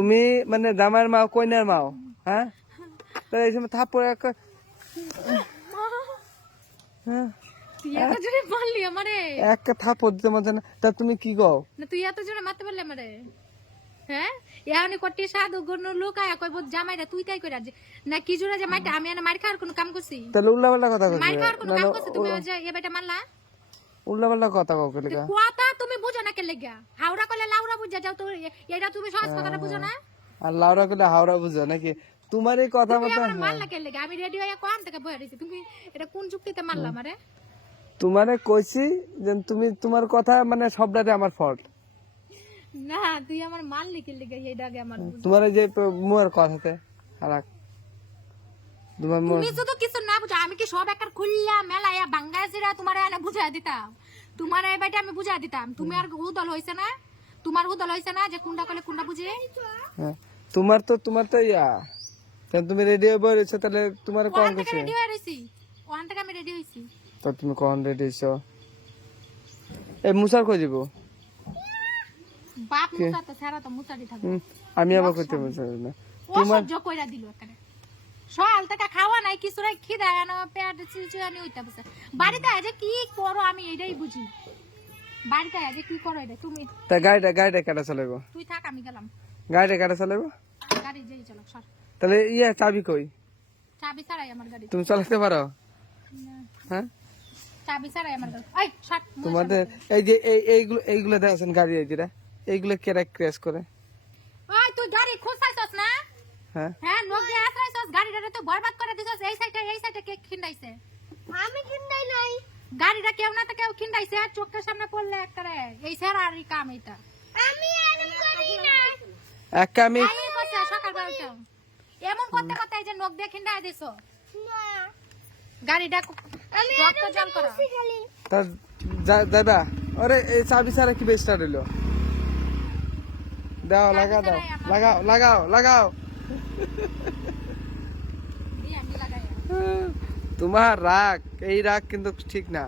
তুমি মানে জামাইয়ের মাও কইনার মাও, হ্যাঁ? তাহলে এই সময় থাপ্পড় হ্যাঁ তুই এত জোরে মারলি আমারে, একটা থাপ্পড় দিতে মজা না। তা তুমি কি কও? না তুই এত জোরে মারতে পারলি আমারে, হ্যাঁ? এমনি কটি সাধু গুণ লোক আয়া কইব জামাইরা তুই তাই কইরা না কি জোরে যে মাইটা আমি না মার খাওয়ার কোনো কাম করছি? তাহলে উল্লাপাল্লা কথা কইছো, মার খাওয়ার কোনো কাম করছি তুমি যে এ বেটা মারলা? উল্লাপাল্লা কথা কও কে লাগা? কথা তুমি বুঝো না কে লাগা? হাওড়া কইলে লাউড়া বুঝা যাও তো, এটা তুমি সহজ কথাটা বুঝো না? আর লাউড়া কইলে হাওড়া বুঝো নাকি? তোমার এই কথা তুমি মতো আমার মারলা কে লাগা? আমি রেডি হইয়া কোন থেকে বইয়া রইছি, তুমি এটা কোন যুক্তিতে মারলা আমারে? তোমারে কইছি যে তুমি তোমার কথা মানে সবটাতে আমার ফল্ট। না তুই আমার মারলি কে লাগা এইটা আগে আমার বুঝ। তোমার এই যে মুয়ের কথাতে হারাক তোমার মুখ তুমি শুধু কিছু না বুঝা, আমি কি সব একটা খুললা মেলায়া বাঙ্গাসিরা তোমারে এনে বুঝা দিতাম? তোমার এই বাইটা আমি বুঝা দিতাম, তুমি আর উদল হইছে না? তোমার উদল হইছে না যে কোনটা কইলে কোনটা বুঝে? হ্যাঁ, তোমার তো ইয়া তাহলে তুমি রেডি হয়ে বলেছো, তাহলে তোমার কোন ওখান থেকে কিছু রেডি হয়ে রইছি, ওখান থেকে আমি রেডি হইছি। তো তুমি কোন রেডি হইছো? এই মুসার কই দিব? বাপ মুসা তো সারা তো মুসারি থাকে, আমি আবার কইতে মুসার না। ও সহ্য কইরা দিল এখানে। সকাল থেকে খাওয়া নাই, কিছু নাই, খিদা না, পেট চিলচিলানি হইতা বসে। বাড়িতে আজে কি করো আমি এটাই বুঝি না। বাড়িতে আজে কি করো এটা তুমি? তা গাড়িটা কাটা চালাবো? তুই থাক, আমি গেলাম। গাড়িটা কাটা চালাবো? গাড়ি যেই চলো সর। তাহলে ইয়া চাবি কই? চাবি ছাড়াই আমার গাড়ি। তুমি চালাতে পারো? হ্যাঁ, চাবি ছাড়াই আমার গাড়ি। এই সর। তোমাদের এই যে এইগুলো দেখেন গাড়ি এইটা, এইগুলো কেরা ক্র্যাশ করে? ওই তুই গাড়ি খুঁজছাইছস না? হ্যাঁ, হ্যাঁ, নোক দিয়ে আছরাইছস, গাড়িটা তো বরবাদ করে দিছস। এই সাইডে কে খিন্ডাইছে? আমি খিন্ডাই নাই। গাড়িটা কেউ না তো কেউ খিন্ডাইছে, আর চোখের সামনে পড়লে একবারে এই সারারই কাম এটা। আমি এরকম করি না। একা আমি এই করছে সকালবেলা উঠে। এমন করতে করতে এই যে নোক দিয়ে খিন্ডাই দিছো। না। গাড়িটা রক্ত জল করো। তা যাবা? আরে এই চাবি ছাড়া কি বেশ স্টার্ট হইলো? দাও, লাগাও। দিয়ে আমি লাগাই। তোমার রাগ, এই রাগ কিন্তু ঠিক না।